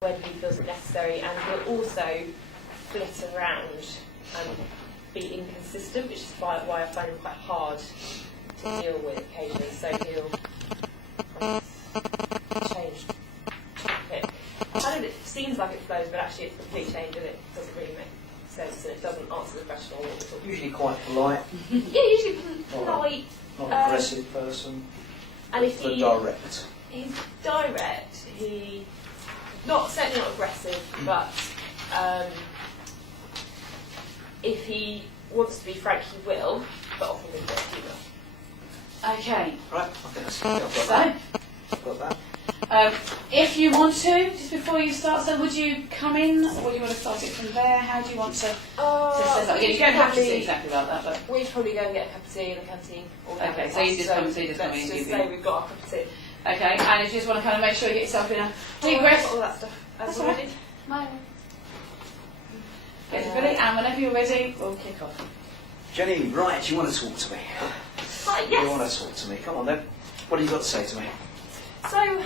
when he feels it necessary, and he'll also flit around and be inconsistent, which is why I find him quite hard to deal with occasionally. So he'll change topic. It seems like it flows, but actually it's a complete change, and it doesn't really make sense, and it doesn't answer the question or what we're talking. Usually quite polite. Yeah, usually polite. Not an aggressive person. And if he's direct. He's direct. Certainly not aggressive, but if he wants to be frank, he will, but often with a bit of humour. Okay. Right, I think that's it. I've got that. If you want to, just before you start, so would you come in, or do you want to start it from there? How do you want to set up? Again, you don't have to say exactly like that, but we'd probably go and get a cup of tea in the canteen. Okay, so you just come and see this coming. Just say we've got our cup of tea. Okay, and if you just want to kind of make sure you get yourself in a deep breath. All that stuff. That's all right. Get ready, and whenever you're ready, we'll kick off. Jenny, right, you want to talk to me? Hi, yes. You want to talk to me? Come on then. What have you got to say to me? So,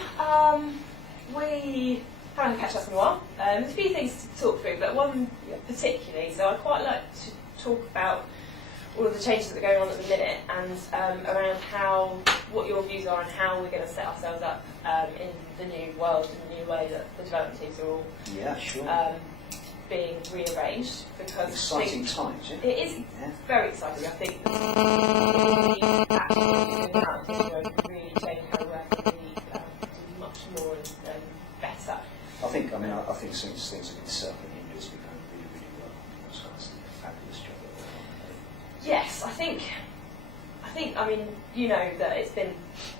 we haven't catch up in a while. There's a few things to talk through, but one particularly. So I quite like to talk about all of the changes that are going on at the minute, and around what your views are and how we're going to set ourselves up in the new world, in the new way that the development teams are all being rearranged. Because exciting times, yeah? It is very exciting. I think actually doing that, I think we're going to really change how we work and really do much more and better. I think since things have been set up in India, it's been going really, really well. It's a fabulous job. Yes, I mean, you know that it's been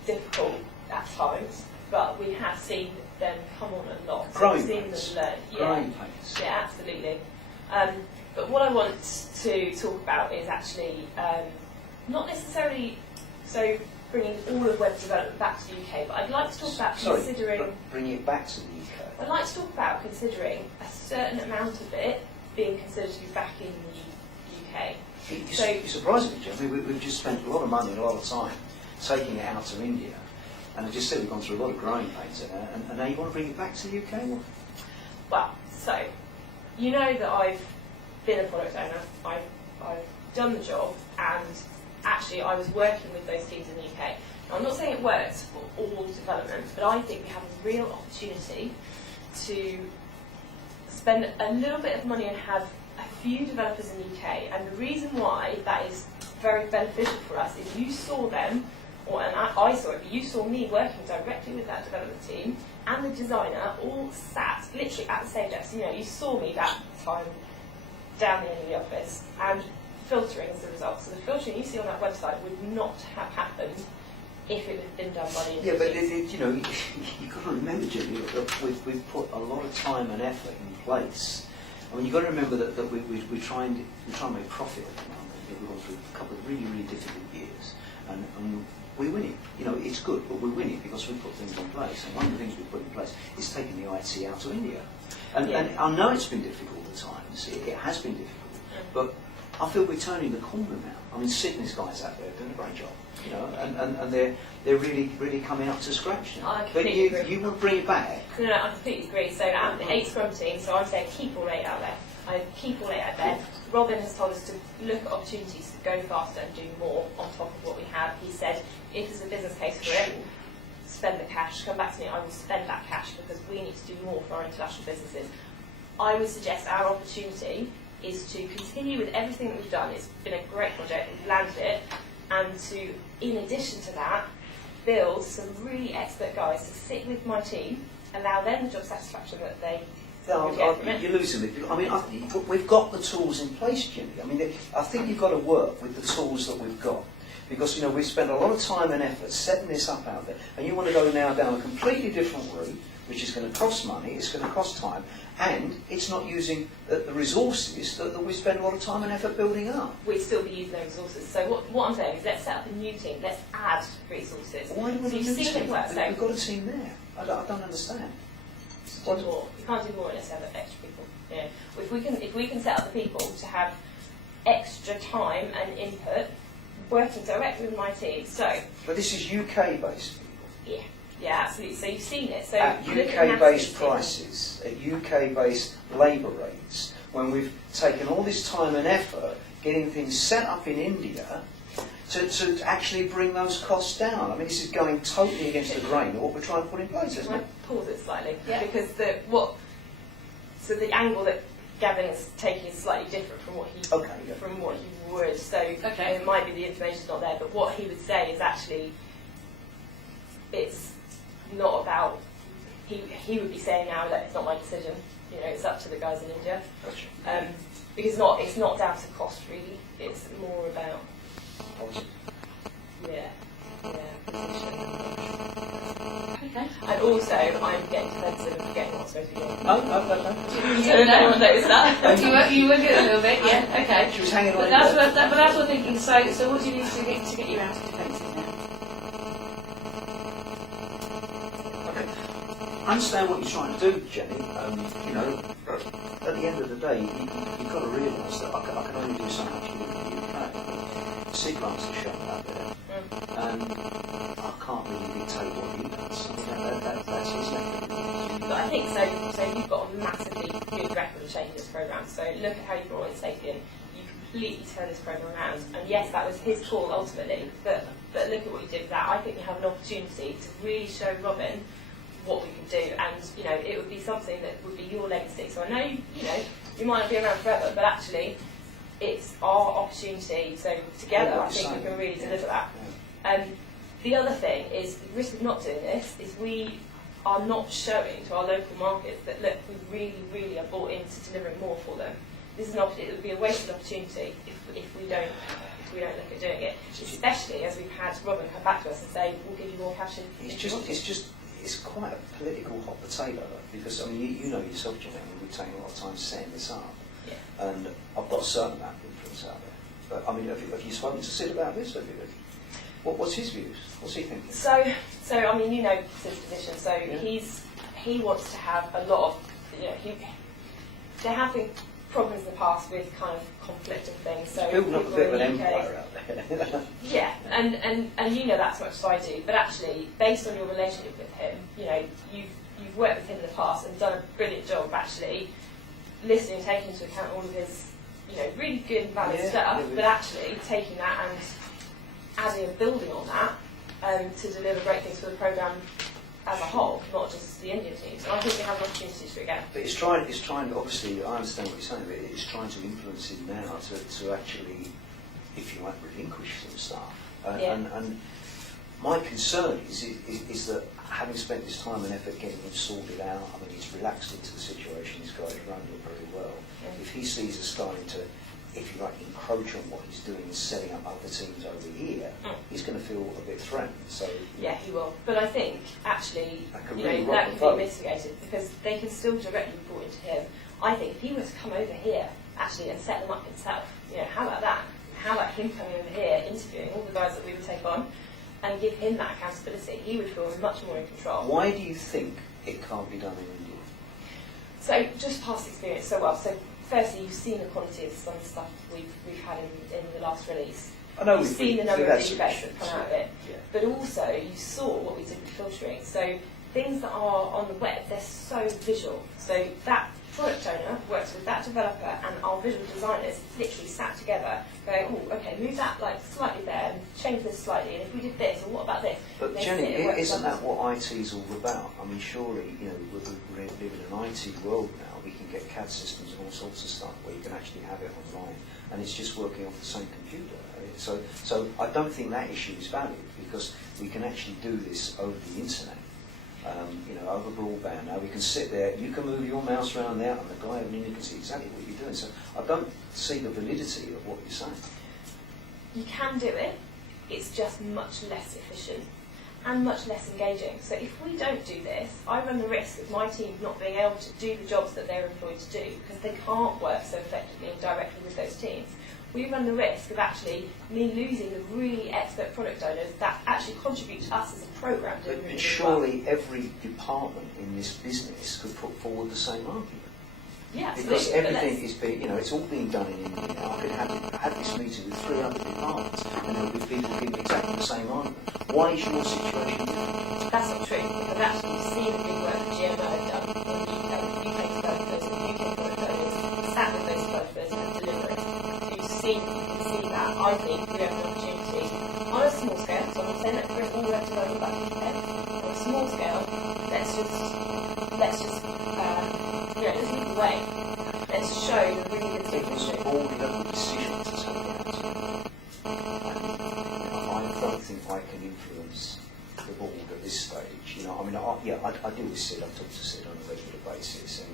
difficult at times, but we have seen them come on a lot. Growing pains. Growing pains. Yeah, absolutely. But what I want to talk about is actually not necessarily bringing all of web development back to the UK, but I'd like to talk about considering... bringing it back to the UK. I'd like to talk about considering a certain amount of it being considered to be back in the UK. You're surprising me, Jim. We've just spent a lot of money and a lot of time taking it out to India, and I just said we've gone through a lot of growing pains, and now you want to bring it back to the UK? Well, so, you know that I've been a product owner, I've done the job, and actually I was working with those teams in the UK. Now, I'm not saying it works for all development, but I think we have a real opportunity to spend a little bit of money and have a few developers in the UK, and the reason why that is very beneficial for us is you saw them, and I saw it, but you saw me working directly with that development team and the designer all sat literally at the same desk. You know, you saw me that time down the end of the office and filtering as a result. So the filtering you see on that website would not have happened if it had been done by the Yeah, but you've got to remember, Jimmy, that we've put a lot of time and effort in place. I mean, you've got to remember that we try and make profit at the moment. We've gone through a couple of really, really difficult years, and we're winning. You know, it's good, but we're winning because we've put things in place. And one of the things we've put in place is taking the IT out to India. And I know it's been difficult at times. It has been difficult, but I feel we're turning the corner now. I mean, Sydney's guys out there are doing a great job, you know, and they're really, really coming up to scratch now. But you will bring it back. No, I completely agree. So I'm the 8 Scrum team, so I'm saying keep all 8 out there. I keep all 8 out there. Robin has told us to look at opportunities to go faster and do more on top of what we have. He said, if there's a business case for it, spend the cash, come back to me, I will spend that cash because we need to do more for our international businesses. I would suggest our opportunity is to continue with everything that we've done. It's been a great project, we've landed it, and to, in addition to that, build some really expert guys to sit with my team, allow them the job satisfaction that they you're losing me. I mean, we've got the tools in place, Jimmy. I mean, I think you've got to work with the tools that we've got. Because, you know, we've spent a lot of time and effort setting this up out there, and you want to go now down a completely different route, which is going to cost money, it's going to cost time, and it's not using the resources that we spend a lot of time and effort building up. We'd still be using those resources. So what I'm saying is let's set up a new team, let's add resources. Why do we need a new team? We've got a team there. I don't understand. Do more. You can't do more unless you have extra people. Yeah. If we can set up the people to have extra time and input, working directly with my team. So. But this is UK based people. Yeah. Yeah, absolutely. So you've seen it. So at UK-based prices, at UK-based labour rates, when we've taken all this time and effort getting things set up in India to actually bring those costs down. I mean, this is going totally against the grain of what we're trying to put in place, isn't it? Pause it slightly, because so the angle that Gavin is taking is slightly different from what he would. So it might be the information's not there, but what he would say is actually it's not about. He would be saying now that it's not my decision. You know, it's up to the guys in India. Gotcha. Because it's not down to cost really. It's more about position. Okay. And also, I'm getting defensive and forgetting what's supposed to be going on. No. Anyone notice that? You would get a little bit, yeah. Okay. She was hanging on. But that's what I'm thinking. So what do you need to get you out of defensive now? I understand what you're trying to do, Jenny. You know, at the end of the day, you've got to realise that I can only do so much here in the UK. Sea grants are shown out there, and I can't really dictate what he does. I mean, that's his method. But I think so. So you've got a massively good record of changing this programme. So look at how you brought in safety in. You completely turned this programme around. And yes, that was his call ultimately. But look at what you did with that. I think you have an opportunity to really show Robin what we can do, and you know it would be something that would be your legacy. So I know you might not be around forever, but actually it's our opportunity. So together, I think we can really deliver that. The other thing is the risk of not doing this is we are not showing to our local markets that look, we really are bought into delivering more for them. This is an opportunity. It would be a wasted opportunity if we don't look at doing it. Especially as we've had Robin come back to us and say we'll give you more cash in. It's quite a political hot potato, because I mean you know yourself, Jenny, we've taken a lot of time setting this up, and I've got a certain amount of influence out there. But I mean, have you spoken to Sid about this? What's his views? What's he thinking? So I mean, you know Sid's position. So he wants to have a lot of there have been problems in the past with kind of conflict and things. So building up a bit of an empire out there. Yeah, and you know that as much as I do. But actually, based on your relationship with him, you know you've worked with him in the past and done a brilliant job of actually listening, taking into account all of his really good and valid stuff, but actually taking that and adding and building on that to deliver great things for the programme as a whole, not just the Indian team. So I think we have an opportunity to do it again. But it's trying. Obviously, I understand what you're saying, but it's trying to influence him now to actually, if you like, relinquish some stuff. And my concern is that having spent this time and effort getting him sorted out, I mean, he's relaxed into the situation. These guys run it very well. If he sees us starting to, if you like, encroach on what he's doing and setting up other teams over here, he's going to feel a bit threatened. So yeah, he will. But I think actually that that can can be mitigated because they can still directly report into him. I think if he were to come over here actually and set them up himself, how about that? How about him coming over here, interviewing all the guys that we would take on, and give him that accountability? He would feel much more in control. Why do you think it can't be done in India? So just past experience so well. So firstly, you've seen the quality of some stuff we've had in the last release. I know you've seen the number of defects that come out of it. Yeah. But also, you saw what we did with filtering. So things that are on the web, they're so visual. So that product owner works with that developer and our visual designers literally sat together going, oh, okay, move that slightly there and change this slightly, and if we did this, or what about this? But Jenny, isn't that what IT's all about? I mean, surely, we live in an IT world now. We can get CAD systems and all sorts of stuff where you can actually have it online, and it's just working off the same computer. So I don't think that issue is valid because we can actually do this over the internet. Over broadband. Now we can sit there, you can move your mouse around there, and the guy over there can see exactly what you're doing. So I don't see the validity of what you're saying. You can do it, it's just much less efficient and much less engaging. So if we don't do this, I run the risk of my team not being able to do the jobs that they're employed to do because they can't work so effectively and directly with those teams. We run the risk of actually me losing the really expert product owners that actually contribute to us as a programme. But surely every department in this business could put forward the same argument. Yeah, because everything is being, it's all being done in India now. I could have this meeting with 3 other departments and there will be people giving exactly the same argument. Why is your situation different? that's not true, because actually you've seen the big work that GMO have done on UK developers and UK developers, sat with those developers and delivering. So you can see that. I think we have an opportunity on a small scale, so I'm not saying that we're all web development back in there, on a small scale, let's just let's lead the way. Let's show the really good difference. All level decisions to take out. I don't think I can influence the board at this stage. You know, I mean, I deal with Sid. I talk to Sid on a regular basis,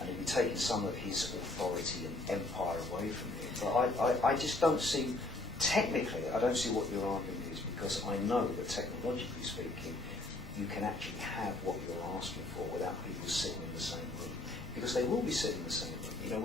and he'd be taking some of his authority and empire away from him. But I just don't see. Technically, I don't see what your argument is, because I know that technologically speaking, you can actually have what you're asking for without people sitting in the same room, because they will be sitting in the same room. You know,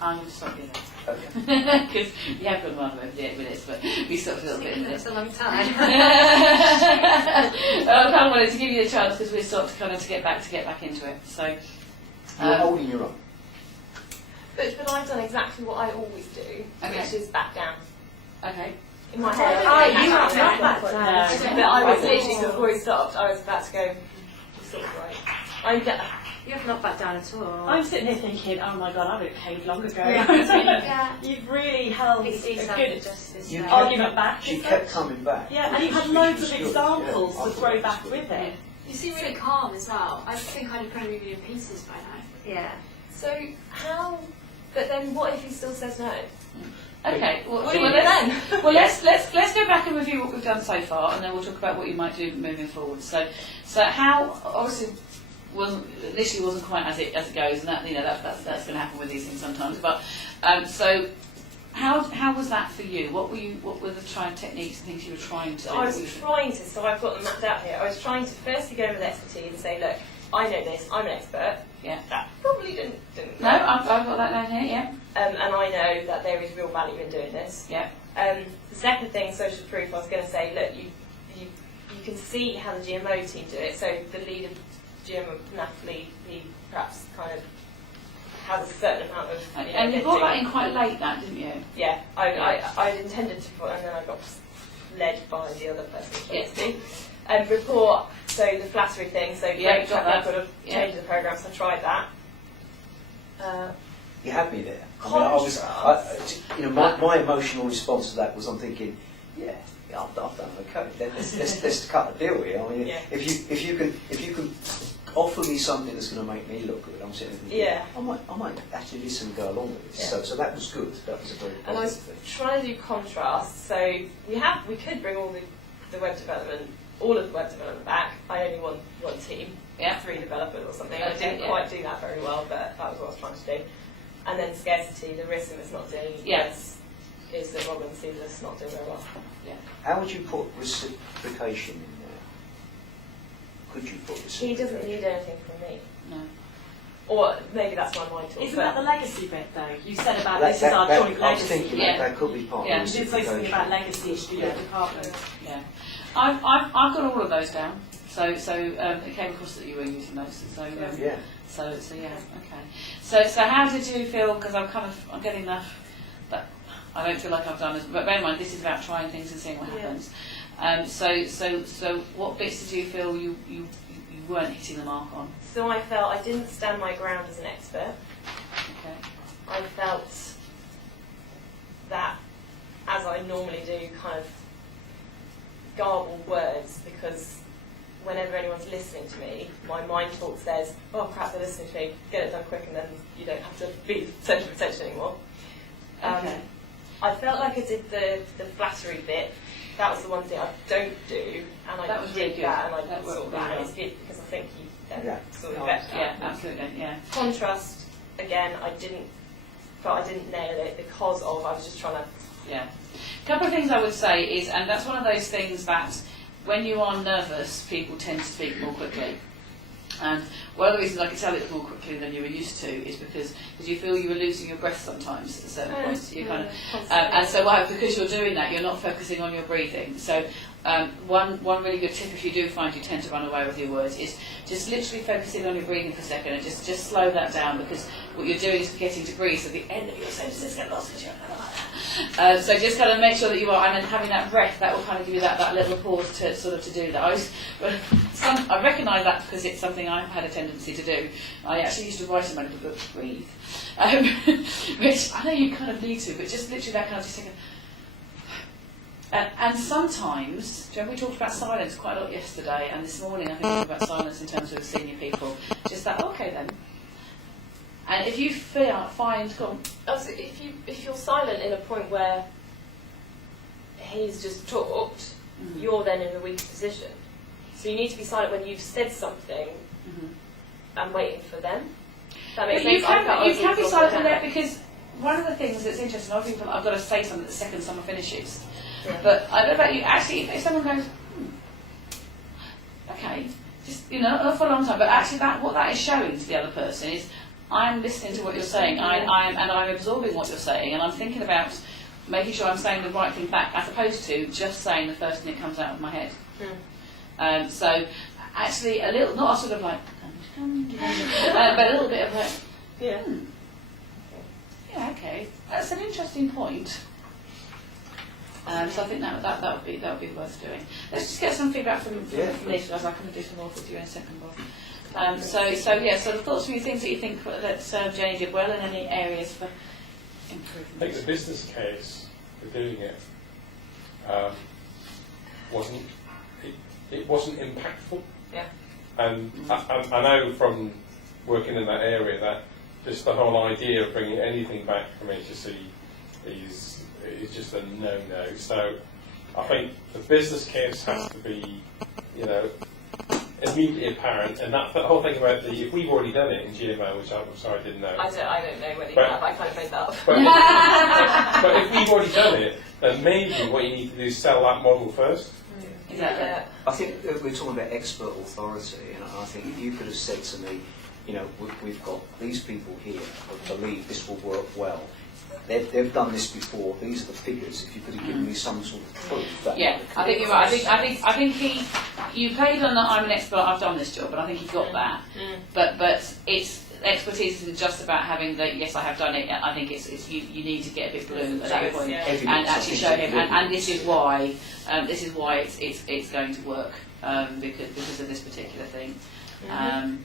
I'm going to stop you there. Okay. Because you have got one over 8 minutes, but we stopped a little bit. That's a long time. I kind of wanted to give you a chance because we sort of to get back into it. So you're holding your own. But I've done exactly what I always do, which is back down. Okay. In my head. You have not back down. But I was literally, before he stopped, I was about to go, you're sort of right. You have not backed down at all. I'm sitting here thinking, oh my god, I would have caved long ago. Yeah. You've really held a PC's good justice. You argument back. She kept coming back. Yeah, and you had loads of examples to throw back with it. You seem really calm as well. I think I'd have probably moved you in pieces by now. Yeah. So how? But then, what if he still says no? Okay. Well, What do you do then? Well, let's go back and review what we've done so far, and then we'll talk about what you might do moving forward. So how obviously initially wasn't quite as it goes, and that's going to happen with these things sometimes. But so how was that for you? What were the techniques and things you were trying to do? I was trying to. So I've got them mapped out here. I was trying to firstly go in with expertise and say, look, I know this. I'm an expert. Yeah. That probably didn't. No, I've got that down here. Yeah. And I know that there is real value in doing this. Yeah. The second thing, social proof. I was going to say, look, you can see how the GMO team do it. So the leader, GMO Natalie, he perhaps kind of has a certain amount of. And you brought that in quite late, that didn't you? Yeah, I intended to put, and then I got led by the other person. Yeah. Report. So the flattery thing. So great track record of changing the program. So I tried that. You had me there. I mean, my emotional response to that was, I'm thinking, I've done okay. Let's cut a deal here. I mean, if you can offer me something that's going to make me look good, I'm sitting there thinking, I might actually listen and go along with this. Yeah. So that was good. That was a very positive thing. And I was trying to do contrast. So we could bring all the web development. All of the web development back. I only want one team, 3 developers or something. I didn't quite do that very well, but that was what I was trying to do. And then scarcity, the risk of us not doing is that Robin sees us not doing very well. Yeah. How would you put reciprocation in there? Could you put reciprocation? He doesn't need anything from me. No. Or maybe that's my mind talk. Isn't that the legacy bit though? You said about That- this is our that- joint I was legacy. thinking that could be part Yeah. of You did say something reciprocation. about legacy in your department. Yeah. I've got all of those down. So it came across that you were using those. So Yeah. So yeah, okay. So how did you feel? Because I'm getting enough, but I don't feel like I've done as. But bear in mind, this is about trying things and seeing what happens. So what bits did you feel you weren't hitting the mark on? So I felt I didn't stand my ground as an expert. Okay. I felt that, as I normally do, kind of garble words, because whenever anyone's listening to me, my mind talk says, oh crap, they're listening to me, get it done quick and then you don't have to be the centre of attention anymore. Okay. I felt like I did the flattery bit. That was the one thing I don't do, and I was did really good. that, and I That saw worked that, really and well. it's good because I think you saw it Yeah. better. Yeah, absolutely. Yeah. Contrast, again, I didn't nail it because of, I was just trying to. Yeah. A couple of things I would say is, and that's one of those things that when you are nervous, people tend to speak more quickly. And one of the reasons I could tell it more quickly than you were used to is because you feel you were losing your breath sometimes at certain points. You kind of, and so because you're doing that, you're not focusing on your breathing. So one really good tip, if you do find you tend to run away with your words, is just literally focusing on your breathing for a second and just slow that down, because what you're doing is getting to breathe, so the end of your sentences get lost because you're kind of like that. So just kind of make sure that you are, and then having that breath, that will kind of give you that little pause to sort of to do that. I recognise that because it's something I've had a tendency to do. I actually used to write in my little book, breathe, which I know you kind of need to, but just literally that kind of just thinking. And sometimes, we talked about silence quite a lot yesterday, and this morning I think we talked about silence in terms of senior people. Just that, okay then. And if you also, if you're silent in a point where he's just talked, you're then in a weak position. So you need to be silent when you've said something and waiting for them. That makes sense. You can be silent for that, because one of the things that's interesting, I've got to say something the second someone finishes. Yeah. But I don't know about you, actually, if someone goes, okay, just, not for a long time, but actually what that is showing to the other person is, I'm listening to what you're saying, I'm absorbing what you're saying, and I'm thinking about making sure I'm saying the right thing back, as opposed to just saying the first thing that comes out of my head. So, actually, a little, not a sort of like, but a little bit of like, yeah, okay, that's an interesting point. So I think that would be worth doing. Let's just get some feedback from Liz, as I can do some more with you in a second, Bob. So the thoughts from you, things that you think that Jenny did well, and any areas for improvement. I think the business case for doing it wasn't impactful. Yeah. And I know from working in that area that just the whole idea of bringing anything back from HSE is just a no-no. So I think the business case has to be, immediately apparent, and that whole thing about if we've already done it in GMO, which I'm sorry I didn't know. I don't know whether you have. I kind of made that up. But if we've already done it, then maybe what you need to do is sell that model first. Exactly. Yeah. I think we're talking about expert authority, and I think if you could have said to me, we've got these people here who believe this will work well. They've done this before. These are the figures. If you could have given me some sort of proof. I think you're right. I think you played on that. I'm an expert. I've done this job, and I think he got that. But it's expertise isn't just about having the yes, I have done it. I think it's you need to get a bit blue at that point and actually show him. And this is why it's going to work because of this particular thing. I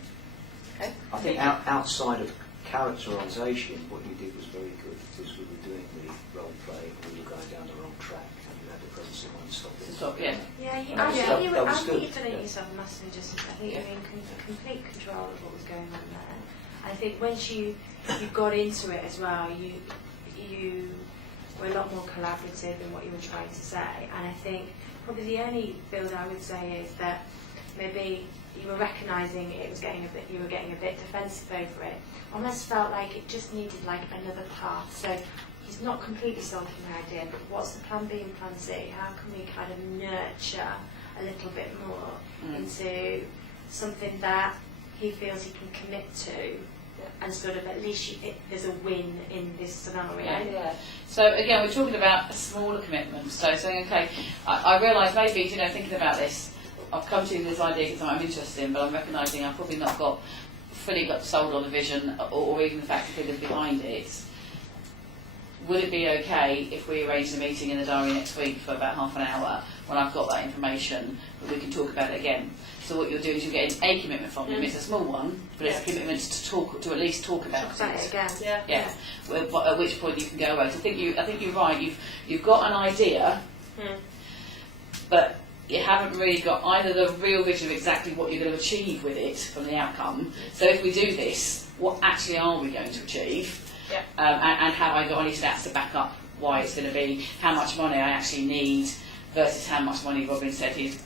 think outside of characterisation, what you did was very good, because we were doing the role play and we were going down the wrong track, and you had the presence of one stop it. I think you've done it yourself massively justice. I think you're in complete control of what was going on there. I think once you got into it as well, you were a lot more collaborative in what you were trying to say. And I think probably the only build I would say is that maybe you were recognising you were getting a bit defensive over it. Almost felt like it just needed like another path. So he's not completely sold on the idea, but what's the plan B and plan C? How can we kind of nurture a little bit more into something that he feels he can commit to, and sort of at least there's a win in this scenario. Yeah. So again, we're talking about a smaller commitment. So saying, okay, I realise maybe thinking about this, I've come to this idea because I'm interested in, but I'm recognising I've probably not fully got sold on the vision or even the fact of figures behind it. Would it be okay if we arrange a meeting in the diary next week for about half an hour when I've got that information, that we can talk about it again? So what you're doing is you're getting a commitment from him. It's a small one, but it's a commitment to at least talk about it again. Yeah. At which point you can go away. So I think you're right. You've got an idea, but you haven't really got either the real vision of exactly what you're going to achieve with it from the outcome. So if we do this, what actually are we going to achieve? Yeah. And have I got any stats to back up why it's going to be, how much money I actually need versus how much money Robin said he's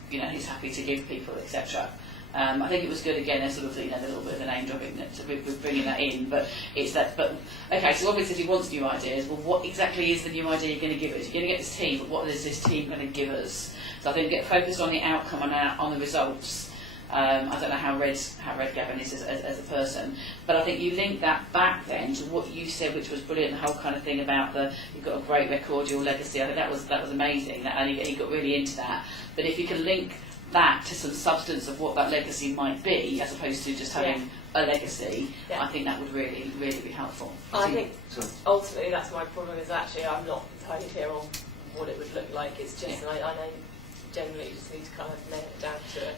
happy to give people, etc. I think it was good again. There's sort of a little bit of a name dropping with bringing that in, but it's that. But okay, so Robin says he wants new ideas. Well, what exactly is the new idea you're going to give us? You're going to get this team, but what is this team going to give us? So I think get focused on the outcome and on the results, I don't know how Red Gavin is as a person, but I think you link that back then to what you said, which was brilliant. The whole kind of thing about you've got a great record, your legacy. I think that was amazing, and he got really into that. But if you can link that to some substance of what that legacy might be, as opposed to just having a legacy, I think that would really, really be helpful. I think ultimately that's my problem. Is actually I'm not entirely clear on what it would look like. It's just I know generally you just need to kind of nail it down to it.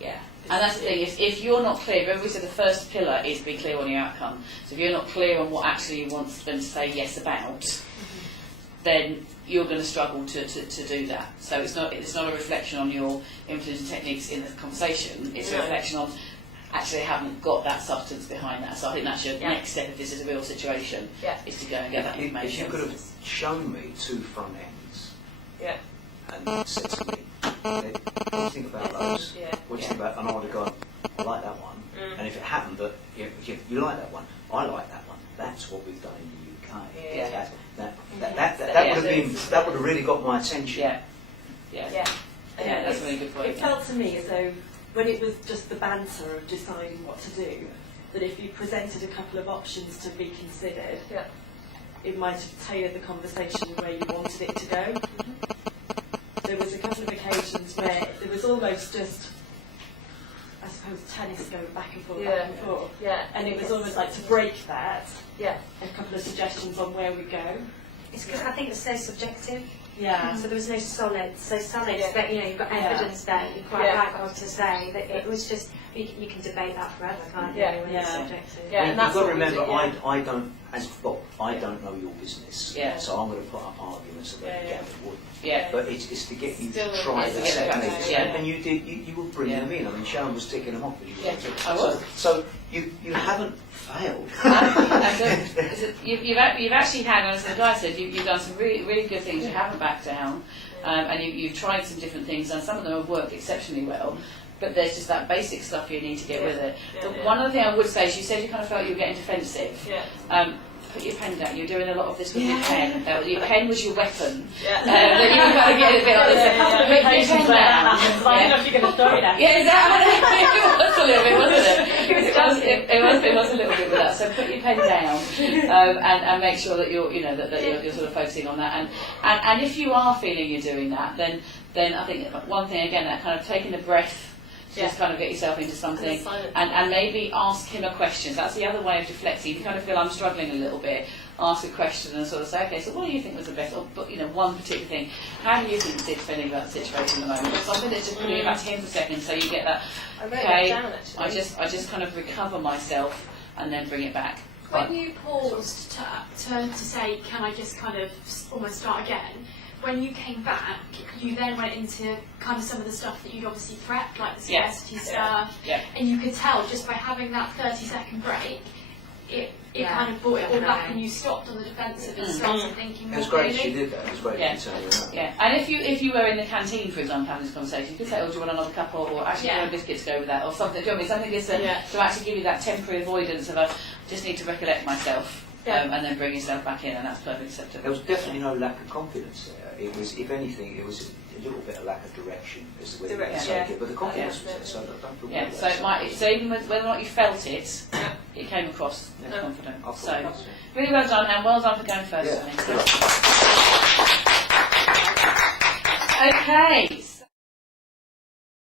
Yeah, and that's the thing, if you're not clear, remember we said the first pillar is be clear on your outcome. So if you're not clear on what actually you want them to say yes about, then you're going to struggle to do that. So it's not a reflection on your influence techniques in the conversation, it's a reflection on actually haven't got that substance behind that. So I think that's your next step if this is a real situation, is to go and get that information. If you could have shown me 2 front ends and said to me, what do you think about those? What do you think about, and I would have gone, I like that one. And if it happened that you like that one, I like that one, that's what we've done in the UK. That would have really got my attention. That's a really good point. It felt to me as though when it was just the banter of deciding what to do, that if you presented a couple of options to be considered, it might have tailored the conversation the way you wanted it to go. There was a couple of occasions where there was almost just, I suppose, tennis going back and forth, and it was almost like to break that. A couple of suggestions on where we go. It's because I think it's so subjective. Yeah. So there was no solid. But you've got evidence there. You're quite right what to say. That it was just you can debate that forever, can't you? When it's subjective. You've got to remember, I don't, as Bob, I don't know your business, so I'm going to put up arguments about Gavin Wood. But it's to get you to try the techniques, and you will bring them in. I mean, Sharon was ticking them off. I was. So you haven't failed. You've actually had, as the guy said, you've done some really, really good things. You haven't backed down, and you've tried some different things, and some of them have worked exceptionally well. But there's just that basic stuff you need to get with it. One other thing I would say is you said you kind of felt you were getting defensive. Put your pen down. You're doing a lot of this with your pen. Your pen was your weapon. That you were kind of getting a bit like this. Put your pen down. I don't know if you're going to throw it at me. Exactly. It was a little bit, wasn't it? It was a little bit with that. So put your pen down and make sure that you're sort of focusing on that. And if you are feeling you're doing that, then I think one thing again, that kind of taking a breath. Just kind of get yourself into something and maybe ask him a question. So that's the other way of deflecting. If you kind of feel I'm struggling a little bit, ask a question and sort of say, okay, so what do you think was the best, or one particular thing. How do you think Sid's feeling about the situation at the moment? Something that's just putting it back to him for a second so you get that, okay, I just kind of recover myself and then bring it back. When you paused to say, can I just kind of almost start again, when you came back, you then went into kind of some of the stuff that you'd obviously prepped, like the scarcity stuff, and you could tell just by having that 30-second break, it kind of brought it all back, and you stopped on the defensive and started thinking more. It was great she did that. It was great she turned it around. And if you were in the canteen, for example, having this conversation, you could say, oh, do you want another cup, or actually do you want a biscuit to go with that, or something. Do you know what I mean? Something to actually give you that temporary avoidance of just need to recollect myself. And then bring yourself back in, and that's perfectly acceptable. There was definitely no lack of confidence there. It was, if anything, it was a little bit of lack of direction as to whether you take it, but the confidence was there, so don't feel worried. So even whether or not you felt it, it came across as confident. So really well done, and well done for going first. Okay.